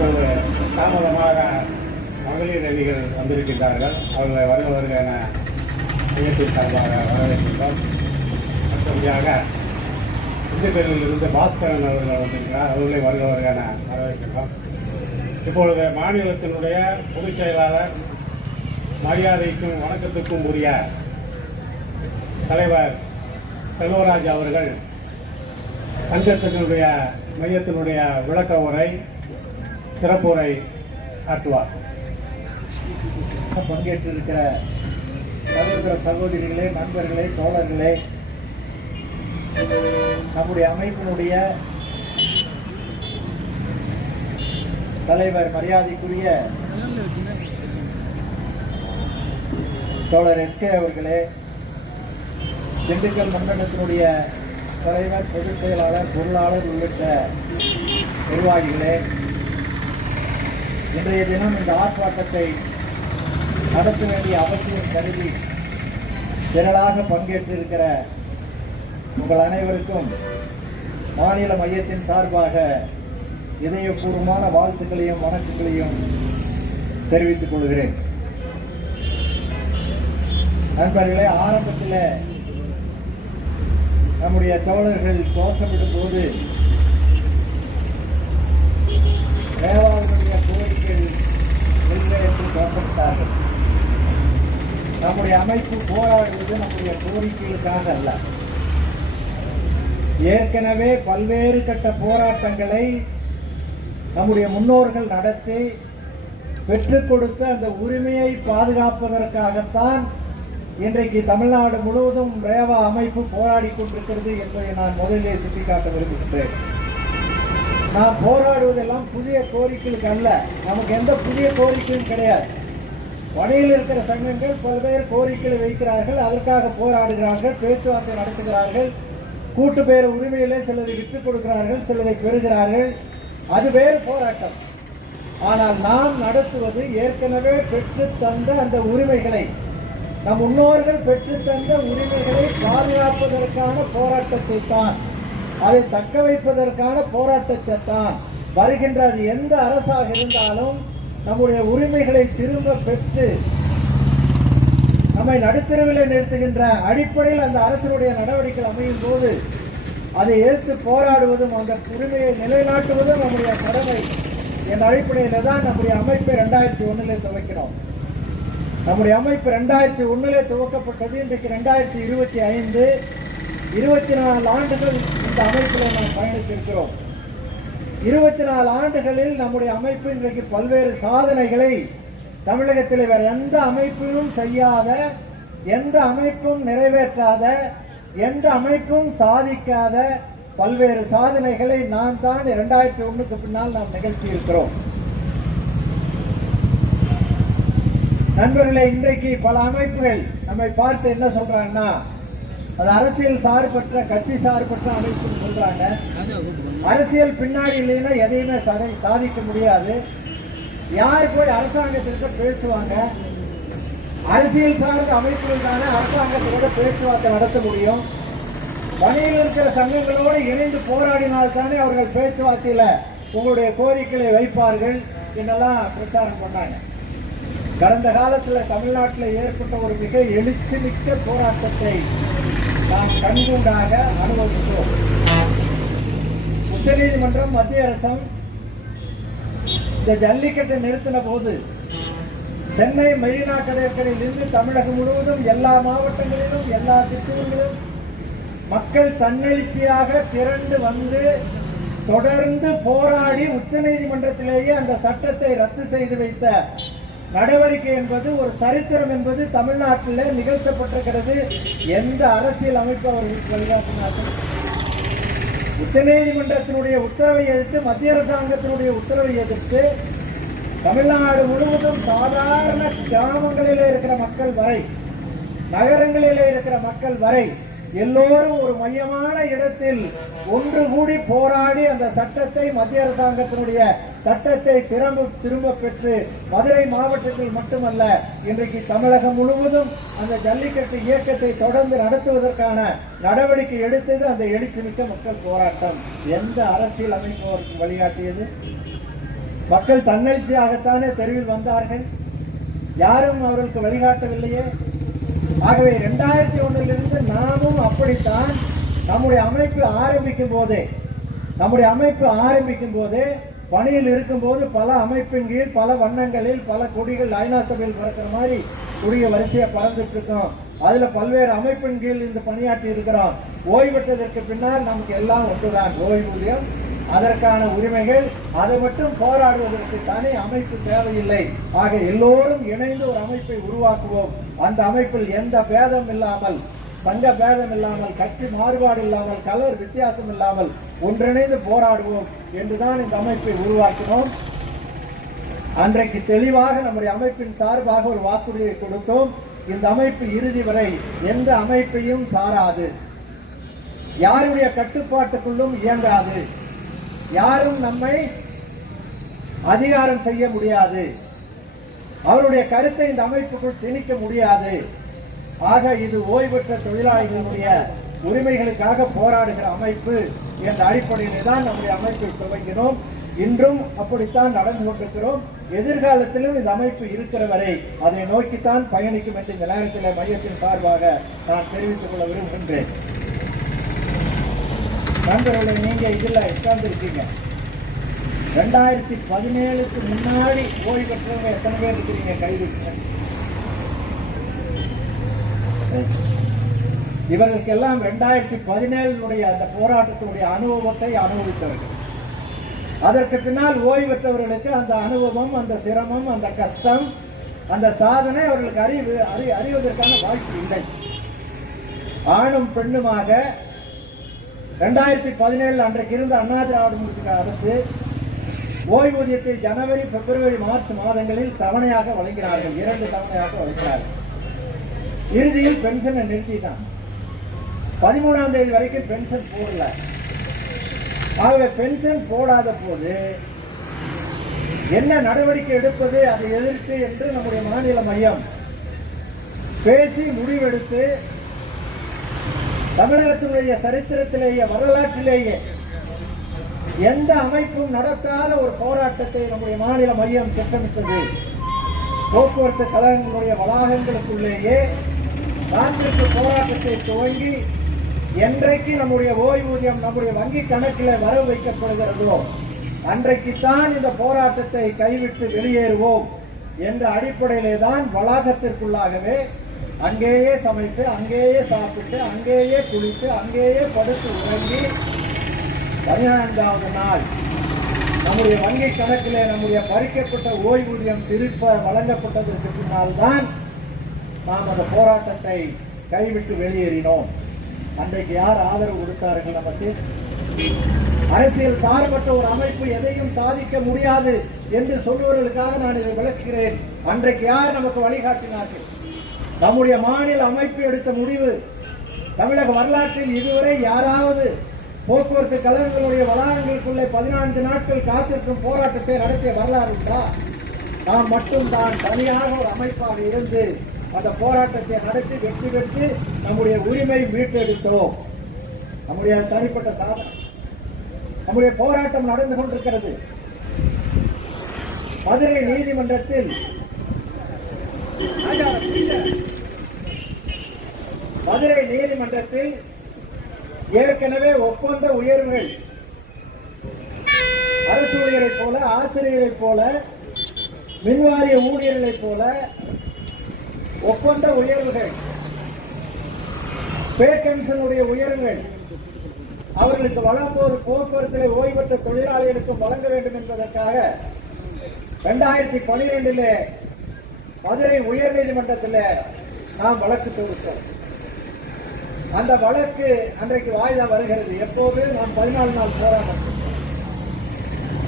இப்பொழுது தாமதமாக மகளிர் அணிகள் வந்திருக்கின்றார்கள். அவர்களை வருக என மையத்தின் சார்பாக வரவேற்கின்றோம். மற்றபடியாக திண்டுக்கல்லில் இருந்து பாஸ்கரன் அவர்கள் வந்திருக்கிறார். அவர்களை வருக என வரவேற்கின்றோம். இப்பொழுது மாநிலத்தினுடைய பொதுச் செயலாளர், மரியாதைக்கும் வணக்கத்துக்கும் உரிய தலைவர் செல்வராஜ் அவர்கள் சங்கத்தினுடைய மையத்தினுடைய விளக்க உரை, சிறப்புரை ஆற்றுவார். பங்கேற்றிருக்கிற சகோதர சகோதரிகளே, நண்பர்களே, தோழர்களே, நம்முடைய அமைப்பினுடைய தலைவர் மரியாதைக்குரிய தோழர் எஸ்கே அவர்களே, திண்டுக்கல் மண்டலத்தினுடைய தலைவர், பொதுச் செயலாளர், பொருளாளர் உள்ளிட்ட நிர்வாகிகளே, இன்றைய தினம் இந்த ஆர்ப்பாட்டத்தை நடத்த வேண்டிய அவசியம் கருதி திரளாக பங்கேற்றிருக்கிற உங்கள் அனைவருக்கும் மாநில மையத்தின் சார்பாக இதயபூர்வமான வாழ்த்துக்களையும் வணக்கங்களையும் தெரிவித்துக் கொள்கிறேன். நண்பர்களே, ஆரம்பத்தில் நம்முடைய தோழர்கள் கோஷமிடும் போது ரேவாவுடைய கோரிக்கைகள் இல்லை என்று கோஷமிட்டார்கள். நம்முடைய அமைப்பு போராடுவது நம்முடைய கோரிக்கைகளுக்காக அல்ல. ஏற்கனவே பல்வேறு கட்ட போராட்டங்களை நம்முடைய முன்னோர்கள் நடத்தி பெற்றுக் கொடுத்த அந்த உரிமையை பாதுகாப்பதற்காகத்தான் இன்றைக்கு தமிழ்நாடு முழுவதும் ரேவா அமைப்பு போராடி கொண்டிருக்கிறது என்பதை நான் முதலிலே சுட்டிக்காட்ட விரும்புகின்றேன். நாம் போராடுவதெல்லாம் புதிய கோரிக்கைகளுக்கு அல்ல. நமக்கு எந்த புதிய கோரிக்கையும் கிடையாது. வழியில் இருக்கிற சங்கங்கள் பல்வேறு கோரிக்கைகளை வைக்கிறார்கள், அதற்காக போராடுகிறார்கள், பேச்சுவார்த்தை நடத்துகிறார்கள், கூட்டு பேர உரிமையிலே சிலரை விட்டுக் கொடுக்கிறார்கள், சிலரை பெறுகிறார்கள். அது வேறு போராட்டம். ஆனால் நாம் நடத்துவது ஏற்கனவே பெற்று தந்த அந்த உரிமைகளை, நம் முன்னோர்கள் பெற்று தந்த உரிமைகளை பாதுகாப்பதற்கான போராட்டத்தை தான், அதை தக்க வைப்பதற்கான போராட்டத்தை தான். வருகின்ற அது எந்த அரசாக இருந்தாலும் நம்முடைய உரிமைகளை திரும்ப பெற்று நம்மை நடுத்தரவில் நிறுத்துகின்ற அடிப்படையில் அந்த அரசினுடைய நடவடிக்கை அமையும் போது அதை எதிர்த்து போராடுவதும் அந்த உரிமையை நிலைநாட்டுவதும் நம்முடைய கடமை என்ற அடிப்படையில் தான் நம்முடைய அமைப்பை 2001 துவக்கினோம். நம்முடைய அமைப்பு 2001 துவக்கப்பட்டது. இன்றைக்கு 2025, 24 ஆண்டுகள் இந்த அமைப்பில் நாம் பயணித்திருக்கிறோம். 24 ஆண்டுகளில் நம்முடைய அமைப்பு இன்றைக்கு பல்வேறு சாதனைகளை தமிழகத்தில் வேறு எந்த அமைப்பிலும் செய்யாத, எந்த அமைப்பும் நிறைவேற்றாத, எந்த அமைப்பும் சாதிக்காத பல்வேறு சாதனைகளை நாம் தான் 2001க்கு பின்னால் நாம் நிகழ்த்தி இருக்கிறோம். நண்பர்களே, இன்றைக்கு பல அமைப்புகள் நம்மை பார்த்து என்ன சொல்றாங்கன்னா, அது அரசியல் சார்பற்ற, கட்சி சார்பற்ற அமைப்புன்னு சொல்றாங்க. அரசியல் பின்னாடி இல்லைன்னா எதையுமே சாதிக்க முடியாது. யார் போய் அரசாங்கத்திற்கு பேசுவாங்க? அரசியல் சார்ந்த அமைப்புகள் தானே அரசாங்கத்திற்கு பேச்சுவார்த்தை நடத்த முடியும். பணியில் இருக்கிற சங்கங்களோடு இணைந்து போராடினால்தானே அவர்கள் பேச்சுவார்த்தையில உங்களுடைய கோரிக்கைகளை வைப்பார்கள் என்றெல்லாம் பிரச்சாரம் பண்ணாங்க. கடந்த காலத்தில் தமிழ்நாட்டில் ஏற்பட்ட ஒரு மிக எழுச்சி மிக்க போராட்டத்தை நாம் கண்கூண்டாக அனுபவித்தோம். உச்சநீதிமன்றம், மத்திய அரசும் இந்த ஜல்லிக்கட்டை நிறுத்தின போது சென்னை மெரினா கடற்கரையில் இருந்து தமிழகம் முழுவதும் எல்லா மாவட்டங்களிலும், எல்லா சிற்றூர்களிலும் மக்கள் தன்னெழுச்சியாக திரண்டு வந்து தொடர்ந்து போராடி உச்சநீதிமன்றத்திலேயே அந்த சட்டத்தை ரத்து செய்து வைத்த நடவடிக்கை என்பது ஒரு சரித்திரம் என்பது தமிழ்நாட்டில் நிகழ்த்தப்பட்டிருக்கிறது. எந்த அரசியல் அமைப்பு அவர்களுக்கு வழிகாட்டினார்கள்? உச்சநீதிமன்றத்தினுடைய உத்தரவை எதிர்த்து, மத்திய அரசாங்கத்தினுடைய உத்தரவை எதிர்த்து தமிழ்நாடு முழுவதும் சாதாரண கிராமங்களிலே இருக்கிற மக்கள் வரை, நகரங்களிலே இருக்கிற மக்கள் வரை எல்லோரும் ஒரு மையமான இடத்தில் ஒன்று கூடி போராடி அந்த சட்டத்தை, மத்திய அரசாங்கத்தினுடைய சட்டத்தை திரும்ப பெற்று மதுரை மாவட்டத்தில் மட்டுமல்ல இன்றைக்கு தமிழகம் முழுவதும் அந்த ஜல்லிக்கட்டு இயக்கத்தை தொடர்ந்து நடத்துவதற்கான நடவடிக்கை எடுத்தது அந்த எழுச்சிமிக்க மக்கள் போராட்டம். எந்த அரசியல் அமைப்பு அவருக்கு வழிகாட்டியது? மக்கள் தன்னெழுச்சியாகத்தானே தெருவில் வந்தார்கள். யாரும் அவர்களுக்கு வழிகாட்டவில்லையே. ஆகவே 2001 நாமும் அப்படித்தான் நம்முடைய அமைப்பு ஆரம்பிக்கும் போதே பணியில் இருக்கும்போது பல அமைப்பின் கீழ் பல வண்ணங்களில் பல கொடிகள் ஐநா சபையில் பறக்கிற மாதிரி கொடிய வரிசையை பறந்துட்டு இருக்கோம். அதுல பல்வேறு அமைப்பின் கீழ் இந்த பணியாற்றி இருக்கிறோம். ஓய்வெற்றதற்கு பின்னால் நமக்கு எல்லாம் ஒன்றுதான், ஓய்வூதியம், அதற்கான உரிமைகள். அதை மட்டும் போராடுவதற்கு தனி அமைப்பு தேவையில்லை. ஆக எல்லோரும் இணைந்து ஒரு அமைப்பை உருவாக்குவோம். அந்த அமைப்பில் எந்த பேதம் இல்லாமல், சங்க பேதம் இல்லாமல், கட்சி மாறுபாடு இல்லாமல், கலர் வித்தியாசம் இல்லாமல் ஒன்றிணைந்து போராடுவோம் என்றுதான் இந்த அமைப்பை உருவாக்கினோம். அன்றைக்கு தெளிவாக நம்முடைய அமைப்பின் சார்பாக ஒரு வாக்குறுதியை கொடுத்தோம். இந்த அமைப்பு இறுதி வரை எந்த அமைப்பையும் சாராது, யாருடைய கட்டுப்பாட்டுக்குள்ளும் இயங்காது, யாரும் நம்மை அதிகாரம் செய்ய முடியாது, அவருடைய கருத்தை இந்த அமைப்புக்குள் திணிக்க முடியாது. ஆக இது ஓய்வெற்ற தொழிலாளிகளுடைய உரிமைகளுக்காக போராடுகிற அமைப்பு என்ற அடிப்படையிலே தான் நம்முடைய அமைப்பை துவங்கினோம். இன்றும் அப்படித்தான் நடந்து கொண்டிருக்கிறோம். எதிர்காலத்திலும் இந்த அமைப்பு இருக்கிற வரை அதை நோக்கித்தான் பயணிக்கும் என்று இந்த நேரத்தில் மையத்தின் சார்பாக நான் தெரிவித்துக் கொள்ள விரும்புகின்றேன். நண்பர்களை, நீங்க இதுல உட்கார்ந்துருக்கீங்க. 2017க்கு முன்னாடி ஓய்வு பெற்றவங்க எத்தனை பேர் இருக்கிறீங்க? கைது. இவர்களுக்கெல்லாம் 2017 அந்த போராட்டத்தினுடைய அனுபவத்தை அனுபவித்தவர்கள். அதற்கு பின்னால் ஓய்வு பெற்றவர்களுக்கு அந்த அனுபவம், அந்த சிரமம், அந்த கஷ்டம், அந்த சாதனை அவர்களுக்கு அறிவதற்கான வாய்ப்பு இல்லை. ஆணும் பெண்ணுமாக 2017 அன்றைக்கு இருந்த அண்ணா திராவிட முன்னேற்ற அரசு ஓய்வூதியத்தை ஜனவரி, பிப்ரவரி, மார்ச் மாதங்களில் தவணையாக வழங்கினார்கள். 2 தவணையாக வழங்கினார்கள். இறுதியில் பென்ஷனை நிறுத்திட்டான். 13ஆம் தேதி வரைக்கும் பென்ஷன் போடல. ஆகவே பென்ஷன் போடாத போது என்ன நடவடிக்கை எடுப்பது, அதை எதிர்த்து என்று நம்முடைய மாநில மையம் பேசி முடிவெடுத்து தமிழகத்தினுடைய சரித்திரத்திலேயே, வரலாற்றிலேயே எந்த அமைப்பும் நடத்தாத ஒரு போராட்டத்தை நம்முடைய மாநில மையம் திட்டமிட்டது. போக்குவரத்து கழகங்களுடைய வளாகங்களுக்குள்ளேயே நான்கு போராட்டத்தை துவங்கி என்றைக்கு நம்முடைய ஓய்வூதியம் நம்முடைய வங்கி கணக்கில் வரவு வைக்கப்படுகிறதோ அன்றைக்குத்தான் இந்த போராட்டத்தை கைவிட்டு வெளியேறுவோம் என்ற அடிப்படையிலே தான் வளாகத்திற்குள்ளாகவே அங்கேயே சமைத்து, அங்கேயே சாப்பிட்டு, அங்கேயே குளித்து, அங்கேயே படுத்து உறங்கி 14வது நாள் நம்முடைய வங்கி கணக்கிலே நம்முடைய பறிக்கப்பட்ட ஓய்வூதியம் திருப்ப வழங்கப்பட்டதற்கு பின்னால் தான் நாம் அந்த போராட்டத்தை கைவிட்டு வெளியேறினோம். அன்றைக்கு யார் ஆதரவு கொடுத்தார்கள்? நமக்கு அரசியல் சார்பற்ற ஒரு அமைப்பு எதையும் சாதிக்க முடியாது என்று சொல்பவர்களுக்காக நான் இதை விளக்குகிறேன். அன்றைக்கு யார் நமக்கு வழிகாட்டினார்கள்? நம்முடைய மாநில அமைப்பு எடுத்த முடிவு. தமிழக வரலாற்றில் இதுவரை யாராவது போக்குவரத்து கழகங்களுடைய வளாகங்களுக்குள்ளே 14 நாட்கள் காத்திருக்கும் போராட்டத்தை நடத்திய வரலாறு உண்டா? நாம் மட்டும்தான் தனியாக ஒரு அமைப்பாக இருந்து அந்த போராட்டத்தை நடத்தி வெற்றி பெற்று நம்முடைய உரிமை மீட்டெடுத்தோம். நம்முடைய தனிப்பட்ட சாதனை. நம்முடைய போராட்டம் நடந்து கொண்டிருக்கிறது. மதுரை நீதிமன்றத்தில் ஏற்கனவே ஒப்பந்த உயர்வுகள் அரசு ஊழியரை போல, ஆசிரியரை போல, மின்வாரிய ஊழியர்களை போல ஒப்பந்த உயர்வுகள், பே கமிஷனுடைய உயர்வுகள் அவர்களுக்கு வழங்குவோர் போக்குவரத்தில் ஓய்வற்ற தொழிலாளிகளுக்கு வழங்க வேண்டும் என்பதற்காக 2012 மதுரை உயர் நீதிமன்றத்தில் நாம் வழக்கு தொடுத்தோம். அந்த வழக்கு அன்றைக்கு வாய்தா வருகிறது. எப்போது? நாம் 14 நாள் போராட்டம்,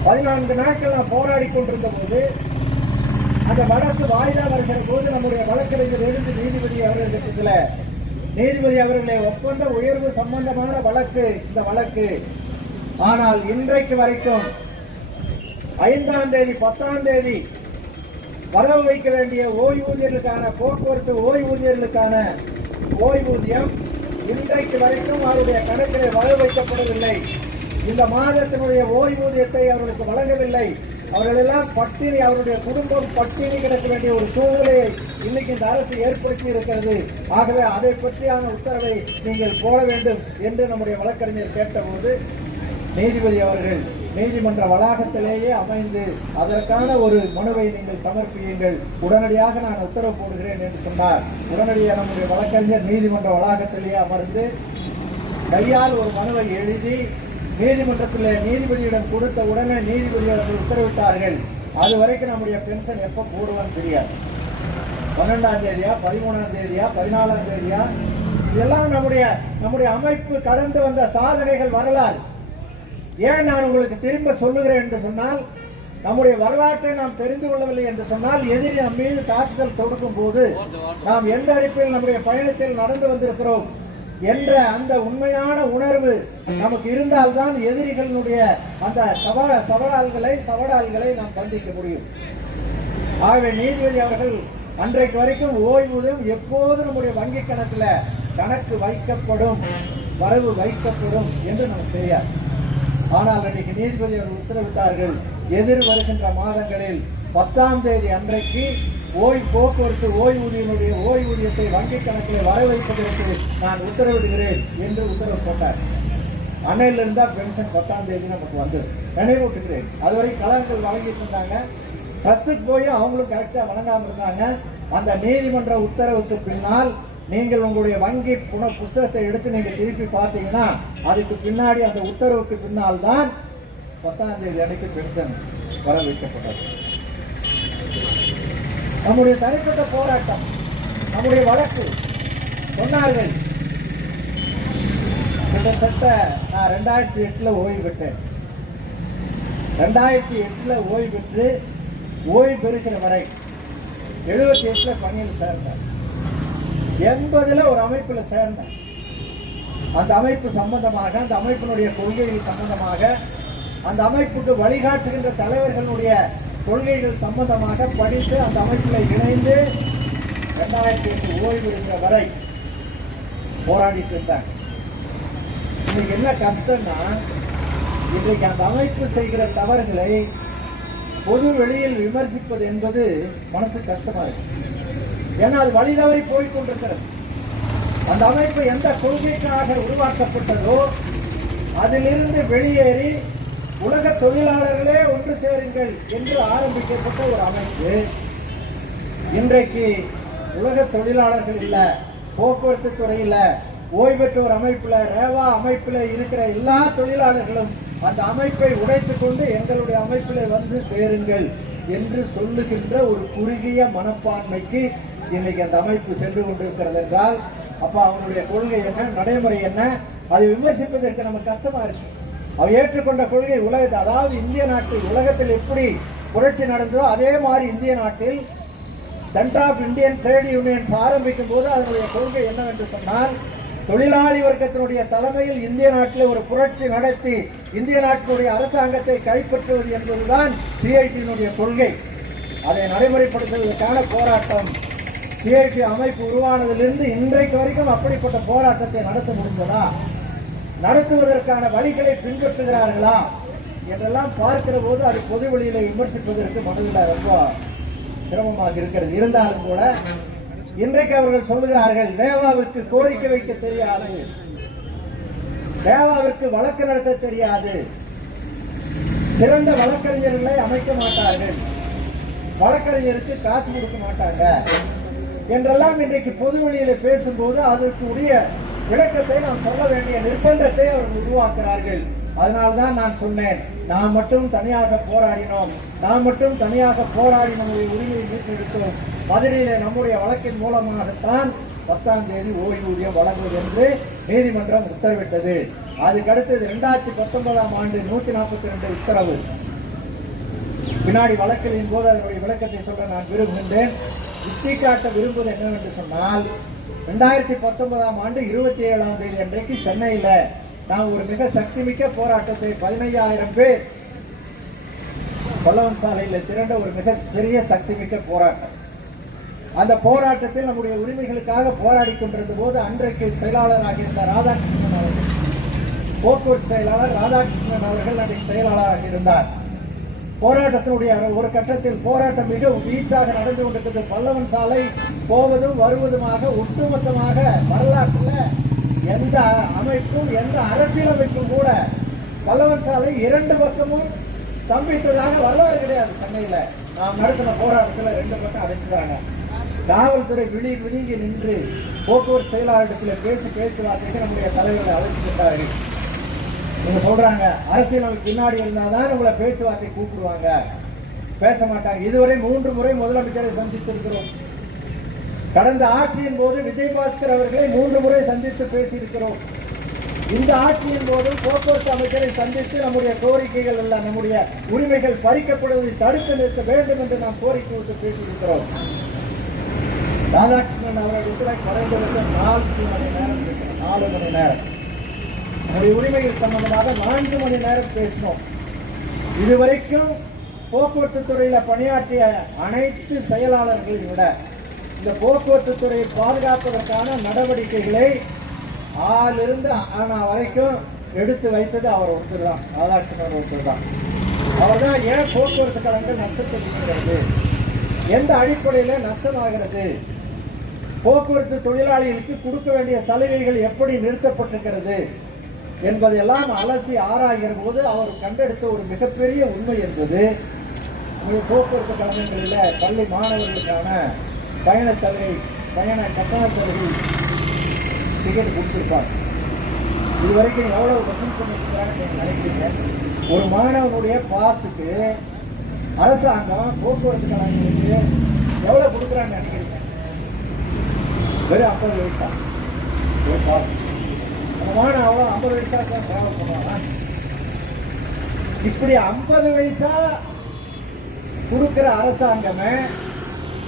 14 நாட்கள் நாம் போராடி கொண்டிருந்த போது அந்த வழக்கு வாய்தா வருகிற போது நம்முடைய வழக்கறிஞர் எழுந்து நீதிபதி அவர்களிடத்தில், நீதிபதி அவர்களே, ஒப்பந்த உயர்வு சம்பந்தமான வழக்கு இந்த வழக்கு. ஆனால் இன்றைக்கு வரைக்கும் 5ஆம் தேதி 10ஆம் தேதி வரவு வைக்க வேண்டிய ஓய்வூதியர்களுக்கான, போக்குவரத்து ஓய்வூதியர்களுக்கான ஓய்வூதியம் இன்றைக்கு வரைக்கும் அவருடைய கணக்கில் வரவு வைக்கப்படவில்லை. இந்த மாதத்தினுடைய ஓய்வூதியத்தை அவர்களுக்கு வழங்கவில்லை. அவர்கள் எல்லாம் பட்டினி, அவருடைய குடும்பம் பட்டினி கிடக்க வேண்டிய ஒரு சூழ்நிலையை இன்னைக்கு இந்த அரசு ஏற்படுத்தி இருக்கிறது. ஆகவே அதை பற்றியான உத்தரவை நீங்கள் போட வேண்டும் என்று நம்முடைய வழக்கறிஞர் கேட்டபோது நீதிபதி அவர்கள் நீதிமன்ற வளாகத்திலேயே அமைந்து அதற்கான ஒரு மனுவை நீங்கள் சமர்ப்பியுங்கள், உடனடியாக நான் உத்தரவு போடுகிறேன் என்று சொன்னார். உடனடியாக நம்முடைய வழக்கறிஞர் நீதிமன்ற வளாகத்திலேயே அமர்ந்து கையால் ஒரு மனுவை எழுதி நீதிமன்றத்தில் நீதிபதியிடம் கொடுத்த உடனே நீதிபதி அவர்கள் உத்தரவிட்டார்கள். அது வரைக்கும் நம்முடைய பென்ஷன் எப்போ போடுவான்னு தெரியாது. 12ஆம் தேதியா, 13ஆம் தேதியா, 14ஆம் தேதியா, இதெல்லாம் நம்முடைய அமைப்பு கடந்து வந்த சாதனைகள், வரலாறு. ஏன் நான் உங்களுக்கு திரும்ப சொல்லுகிறேன் என்று சொன்னால், நம்முடைய வரலாற்றை நாம் தெரிந்து கொள்ளவில்லை என்று சொன்னால், எதிரி நம் மீது தாக்குதல் தொடுக்கும் போது நாம் எந்த அடிப்பில் நம்முடைய பயணத்தில் நடந்து வந்திருக்கிறோம் என்ற அந்த உண்மையான உணர்வு நமக்கு இருந்தால்தான் எதிரிகளுடைய அந்த சவால்களை நாம் சந்திக்க முடியும். ஆகவே நீதிபதி அவர்கள் அன்றைக்கு வரைக்கும் ஓய்வூதியம் எப்போது நம்முடைய வங்கி கணக்கில் கணக்கு வைக்கப்படும், வரவு வைக்கப்படும் என்று நமக்கு தெரியாது. ஆனால் அன்றைக்கு நீதிபதி அவர்கள் உத்தரவிட்டார்கள், எதிர் வருகின்ற மாதங்களில் 10ஆம் தேதி அன்றைக்கு போக்குவரத்து ஓய்வூதியத்தை வங்கி கணக்கில் வர வைப்பதற்கு நான் உத்தரவிடுகிறேன் என்று உத்தரவு போட்டார். அன்னையிலிருந்து தான் பென்ஷன் 10ஆம் தேதி நமக்கு வந்தது. நினைவூட்டுகிறேன். அதுவரை கலர்கள் வழங்கிட்டு இருந்தாங்க, ட்ரஸ்டுக்கு போய் அவங்களும் கரெக்டாக வழங்காமல் இருந்தாங்க. அந்த நீதிமன்ற உத்தரவுக்கு பின்னால் நீங்கள் உங்களுடைய வங்கி புத்தகத்தை எடுத்து நீங்கள் திருப்பி பார்த்தீங்கன்னா அதுக்கு பின்னாடி அந்த உத்தரவுக்கு பின்னால் தான் 10ஆம் தேதி அன்னைக்கு பென்ஷன் வர வைக்கப்பட்டது. நம்முடைய தனிப்பட்ட போராட்டம், நம்முடைய வழக்கு சொன்னார்கள். கிட்டத்தட்ட நான் 2008 ஓய்வு பெற்றேன். 2008 ஓய்வு பெற்று ஓய்வு பெறுகிற வரை 78 பணியில் சேர்ந்தேன். 80 ஒரு அமைப்பில் சேர்ந்தேன். அந்த அமைப்பு சம்பந்தமாக, அந்த அமைப்பினுடைய கொள்கைகள் சம்பந்தமாக, அந்த அமைப்புக்கு வழிகாட்டுகின்ற தலைவர்களுடைய கொள்கைகள் சம்பந்தமாக படித்து அந்த அமைப்பில் இணைந்து 2008 ஓய்வு இருக்கிற வரை போராடிட்டு இருந்தாங்க. இன்னைக்கு என்ன கஷ்டம்னா, இன்றைக்கு அந்த அமைப்பு செய்கிற தவறுகளை பொது வெளியில் விமர்சிப்பது என்பது மனசு கஷ்டமா இருக்கு. ஏன்னா அது வழி தவறி போய்கொண்டிருக்கிறது. அந்த அமைப்பு எந்த கொள்கைக்காக உருவாக்கப்பட்டதோ அதிலிருந்து வெளியேறி உலக தொழிலாளர்களே ஒன்று சேருங்கள் என்று ஆரம்பிக்கப்பட்ட ஒரு அமைப்பு இன்றைக்கு உலக தொழிலாளர்கள் இல்ல, போக்குவரத்து துறையில் ஓய்வு பெற்ற ஒரு அமைப்புல, ரேவா அமைப்பில் இருக்கிற எல்லா தொழிலாளர்களும் அந்த அமைப்பை உடைத்துக் கொண்டு எங்களுடைய அமைப்பில் வந்து சேருங்கள் என்று சொல்லுகின்ற ஒரு குறுகிய மனப்பான்மைக்கு இன்னைக்கு அந்த அமைப்பு சென்று கொண்டிருக்கிறது என்றால், அப்ப அவனுடைய கொள்கை என்ன, நடைமுறை என்ன, அதை விமர்சிப்பதற்கு நமக்கு கஷ்டமா இருக்கு. அவர் ஏற்றுக்கொண்ட கொள்கை அதாவது இந்திய நாட்டில் உலகத்தில் எப்படி புரட்சி நடந்ததோ அதே மாதிரி இந்திய நாட்டில் centre of Indian trade unions ஆரம்பிக்கும் போது அதனுடைய கொள்கை என்னவென்று சொன்னால், தொழிலாளி வர்க்கத்தினுடைய தலைமையில் இந்திய நாட்டில் ஒரு புரட்சி நடத்தி இந்திய நாட்டினுடைய அரசாங்கத்தை கைப்பற்றுவது என்பதுதான் சிஐடியினுடைய கொள்கை. அதை நடைமுறைப்படுத்துவதற்கான போராட்டம் சிஐடி அமைப்பு உருவானதிலிருந்து இன்றைக்கு வரைக்கும் அப்படிப்பட்ட போராட்டத்தை நடத்த முடிந்ததா, நடத்துவதற்கான வழிகளை பின்பற்றுகிறார்களா என்றெல்லாம் பார்க்கிற போது அது பொது வெளியில விமர்சிப்பதற்கு மனதில் ரொம்ப சிரமமாக இருக்கிறது. இருந்தாலும் கூட இன்றைக்கு அவர்கள் சொல்லுகிறார்கள், தேவாவிற்கு கோரிக்கை வைக்க தெரியாது, தேவாவிற்கு வழக்கு நடத்த தெரியாது, சிறந்த வழக்கறிஞர்களை அமைக்க மாட்டார்கள், வழக்கறிஞருக்கு காசு கொடுக்க மாட்டாங்க என்றெல்லாம் இன்றைக்கு பொது வெளியில பேசும்போது அதற்கு உரிய விளக்கத்தை நாம் சொல்ல வேண்டிய நிர்பந்தத்தை அவர்கள் உருவாக்குகிறார்கள். அதனால்தான் நான் சொன்னேன், நாம் மட்டும் தனியாக போராடினோம், நாம் மட்டும் தனியாக போராடி நம்முடைய உரிமையை மீட்டெடுத்தோம். மதுரையில நம்முடைய வழக்கின் மூலமாகத்தான் 10ஆம் தேதி ஓய்வூதியம் வழங்குவது என்று நீதிமன்றம் உத்தரவிட்டது. அதுக்கடுத்தது 2019ஆம் ஆண்டு 142 உத்தரவு. பின்னாடி வழக்கின் போது அதனுடைய விளக்கத்தை சொல்ல நான் விரும்புகின்றேன். சுட்டி காட்ட விரும்புவது என்னவென்று சொன்னால், 2019ஆம் ஆண்டு 27ஆம் தேதி அன்றைக்கு சென்னையில நான் ஒரு மிக சக்திமிக்க போராட்டத்தை 15,000 பேர் பல்லவன் சாலையில் திரண்ட ஒரு மிக பெரிய சக்திமிக்க போராட்டம். அந்த போராட்டத்தில் நம்முடைய உரிமைகளுக்காக போராடி கொண்டிருந்த போது அன்றைக்கு செயலாளராக இருந்த ராதாகிருஷ்ணன் அவர்கள் போக்குவரத்து செயலாளர் ராதாகிருஷ்ணன் அவர்கள் அன்றைக்கு செயலாளராக இருந்தார். போராட்டத்தினுடைய ஒரு கட்டத்தில் போராட்டம் மிக வீச்சாக நடந்து கொண்டிருக்கிறது. பல்லவன் சாலை போவதும் வருவதுமாக ஒட்டுமொத்தமாக வரலாற்றில் எந்த அமைப்பும் எந்த அரசியலமைப்பும் கூட பல்லவன் சாலை இரண்டு பக்கமும் ஸ்தம்பித்ததாக வரலாறு கிடையாது. சென்னையில் நாம் நடத்தின போராட்டத்தில் ரெண்டு பக்கம் அடைச்சிட்டாங்க. காவல்துறை விழுங்கி நின்று போக்குவரத்து செயலாளரிடத்தில் பேச்சுவார்த்தைக்கு நம்முடைய தலைவர்களை அழைத்துக்கிட்டார்கள். நீங்க சொல்றாங்க அரசியலமைப்பு பின்னாடி இருந்தாதான் உங்களை பேச்சுவார்த்தை கூப்பிடுவாங்க, பேச மாட்டாங்க. இதுவரை 3 முறை முதலமைச்சரை சந்தித்திருக்கிறோம். கடந்த ஆட்சியின் போது விஜயபாஸ்கர் அவர்களை 3 முறை சந்தித்து பேசியிருக்கிறோம். இந்த ஆட்சியின் போதும் போக்குவரத்து அமைச்சரை சந்தித்து நம்முடைய கோரிக்கைகள் எல்லாம், நம்முடைய உரிமைகள் பறிக்கப்படுவதை தடுத்து நிறுத்த வேண்டும் என்று நாம் கோரிக்கை விட்டு பேசியிருக்கிறோம். ராதாகிருஷ்ணன் அவர்கள் குறைந்தபட்சம் 4 மணி நேரம் பேசணும். 4 மணி நேரம் நம்முடைய உரிமைகள் சம்பந்தமாக 4 மணி நேரம் பேசினோம். இதுவரைக்கும் போக்குவரத்து துறையில பணியாற்றிய அனைத்து செயலாளர்களை விட இந்த போக்குவரத்து துறையை பாதுகாப்பதற்கான நடவடிக்கைகளை ஆளிருந்து ஆனா வரைக்கும் எடுத்து வைத்தது அவர் ஒருத்தர் தான், ராதாகிருஷ்ணன் ஒருத்தர் தான். அவர் தான் ஏன் போக்குவரத்து கழகங்கள் நஷ்டத்தை கொடுக்கிறது, எந்த அடிப்படையில் நஷ்டமாகிறது, போக்குவரத்து தொழிலாளிகளுக்கு கொடுக்க வேண்டிய சலுகைகள் எப்படி நிறுத்தப்பட்டிருக்கிறது என்பதெல்லாம் அலசி ஆராய்கிற போது அவர் கண்டெடுத்த ஒரு மிகப்பெரிய உண்மை என்பது, போக்குவரத்து கழகங்களில் பள்ளி மாணவர்களுக்கான பயண சலுகை, பயண கட்டண சலுகை டிக்கெட் கொடுத்துருப்பார். இதுவரைக்கும் எவ்வளவு வசூல் பண்ணிருக்கிறாங்க நீங்க நினைக்கிறீங்க? ஒரு மாணவனுடைய பாஸுக்கு அரசாங்கம் போக்குவரத்து கழகங்களுக்கு எவ்வளவு கொடுக்குறான்னு நினைக்கிறீங்க? வெறும் 50 பைசா ஒரு பாஸ். அந்த மாணவன் அவ்வளோ 50 பைசா தான் டிராவல் பண்ணுவாங்க. இப்படி 50 பைசா கொடுக்கிற அரசாங்கமே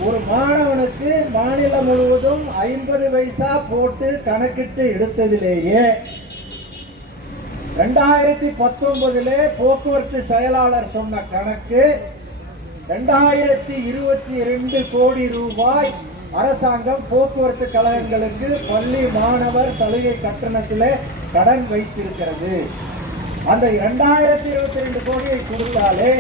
ஒரு மாணவனுக்கு மாநிலம் முழுவதும் 50 பைசா போட்டு கணக்கிட்டு எடுத்ததிலேயே 2019 போக்குவரத்து செயலாளர் சொன்ன கணக்கு 2022 கோடி ரூபாய் அரசாங்கம் போக்குவரத்து கழகங்களுக்கு பள்ளி மாணவர் சலுகை கட்டணத்தில் கடன் வைத்திருக்கிறது. அந்த 2022 கோடியை கொடுத்தாலே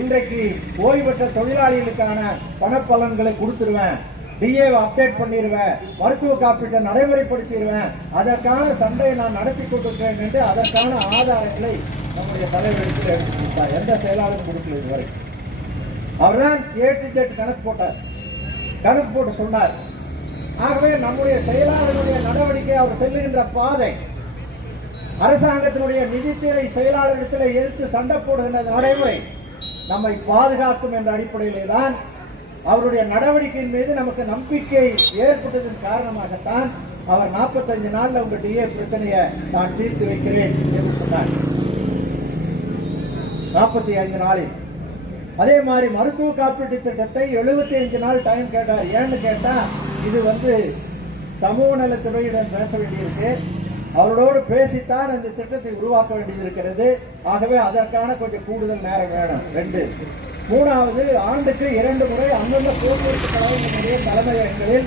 இன்றைக்கு ஓய்வு பெற்ற தொழிலாளிகளுக்கான பணப்பலன்களை கொடுத்துருவேன், டிஏவை அப்டேட் பண்ணிடுவேன், மருத்துவ காப்பீட்டை நடைமுறைப்படுத்திடுவேன், அதற்கான சண்டையை நான் நடத்தி கொண்டிருக்கிறேன் என்று அதற்கான ஆதாரங்களை நம்முடைய தலைவருக்கு எடுத்து கொடுத்தார். எந்த செயலாளரும் கொடுக்கல இதுவரை. அவர் தான் ஏட்டு கணக்கு போட்டார், கணக்கு போட்டு சொன்னார். ஆகவே நம்முடைய செயலாளருடைய நடவடிக்கை, அவர் செல்லுகின்ற பாதை, அரசாங்கத்தினுடைய நிதித்துறை செயலாளரிடத்தில் எதிர்த்து சண்டை போடுகின்ற நடைமுறை நம்மை பாதுகாக்கும் என்ற அடிப்படையிலே தான் அவருடைய நடவடிக்கையின் மீது நமக்கு நம்பிக்கை ஏற்பட்டதன் காரணமாகத்தான் அவர் 45 நாள்ல உங்க டிஏ பிரச்சனையை நான் தீர்த்து வைக்கிறேன் என்று சொன்னார். 45 நாளில். அதே மாதிரி மருத்துவ காப்பீட்டு திட்டத்தை 75 நாள் டைம் கேட்டார். ஏன்னு கேட்டா இது சமூக நலத்துறையிடம் பேச வேண்டியிருக்கு, அவரோடு பேசித்தான் அந்த திட்டத்தை உருவாக்க வேண்டியது இருக்கிறது. ஆகவே அதற்கான கொஞ்சம் கூடுதல் நேரம் வேணும். 2. 3வது, ஆண்டுக்கு 2 முறை அந்தந்த போக்குவரத்து கழகங்களுடைய தலைமையகங்களில்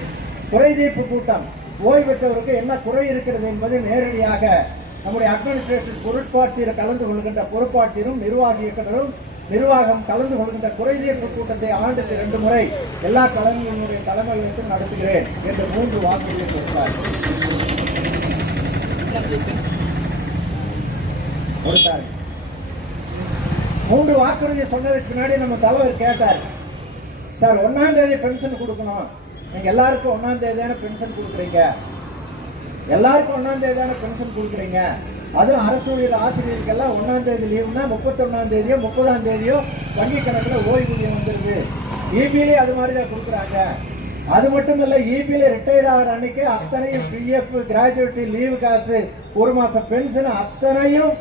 குறைதீர்ப்பு கூட்டம், ஓய்வு பெற்றவருக்கு என்ன குறை இருக்கிறது என்பதை நேரடியாக நம்முடைய அட்மினிஸ்ட்ரேட்டிவ் பொறுப்பாட்சியர் கலந்து கொள்கின்ற பொறுப்பாட்சியரும் நிர்வாக இயக்குநரும் நிர்வாகம் கலந்து கொள்கின்ற குறைதீர்ப்பு கூட்டத்தை ஆண்டுக்கு 2 முறை எல்லா கழகங்களுடைய தலைமையகத்திலும் நடத்துகிறேன் என்று 3 வாக்குறுதியை கொடுத்தார். 3 வாக்குறுதியை சொன்னதுக்கு பின்னாடி நம்ம தலைவர் கேட்டார், சார் 1ஆம் தேதி பென்ஷன் கொடுக்கணும், நீங்க எல்லாருக்கும் 1ஆம் தேதியான பென்ஷன் கொடுக்குறீங்க, எல்லாருக்கும் 1ஆம் தேதியான பென்ஷன் கொடுக்குறீங்க, அதுவும் அரசு ஊழியர் ஆசிரியர்களுக்கெல்லாம் 1ஆம் தேதி லீவுனா 31ஆம் தேதியோ 30ஆம் தேதியோ வங்கி கணக்கில் ஓய்வூதியம் வந்துருது. இபிலே அது மாதிரி தான் கொடுக்குறாங்க. அது மட்டும் இல்ல, இபில ரிட்டையர்ட் ஆகிற அன்னைக்கு அத்தனையும் பிஎஃப், கிராஜுவேட்டி, லீவு காசு, 1 மாசம் பென்ஷன் அத்தனையும்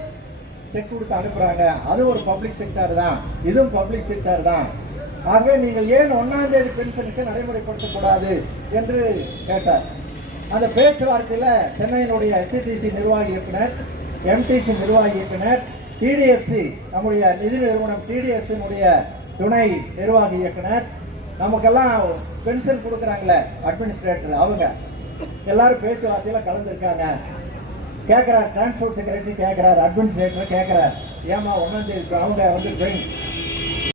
செக் கொடுத்து அனுப்புறாங்க. அது ஒரு பப்ளிக் செக்டர் தான், இதுவும் பப்ளிக் செக்டர் தான். ஆகவே நீங்கள் ஏன் 1ஆம் தேதி பென்ஷனுக்கு நடைமுறைப்படுத்தக்கூடாது என்று கேட்டார். அந்த பேச்சுவார்த்தையில் சென்னையினுடைய எஸ்சிடிசி நிர்வாகி இயக்குனர், எம்டிசி நிர்வாகி இயக்குனர், டிடிஎஃப்சி நம்முடைய நிதி நிறுவனம் டிடிஎஃப்சியினுடைய துணை நிர்வாகி இயக்குனர், நமக்கெல்லாம் பென்ஷன் கொடுக்குறாங்களே அட்மினிஸ்ட்ரேட்டர், அவங்க எல்லாரும் பேச்சுவார்த்தையில் கலந்துருக்காங்க. கேட்கிறார், டிரான்ஸ்போர்ட் செக்ரட்டரி கேட்கிறார், அட்மினிஸ்ட்ரேட்டர் கேட்கிறார், ஏமா 1ஆம் தேதி அவங்க வந்து ட்ரெயின்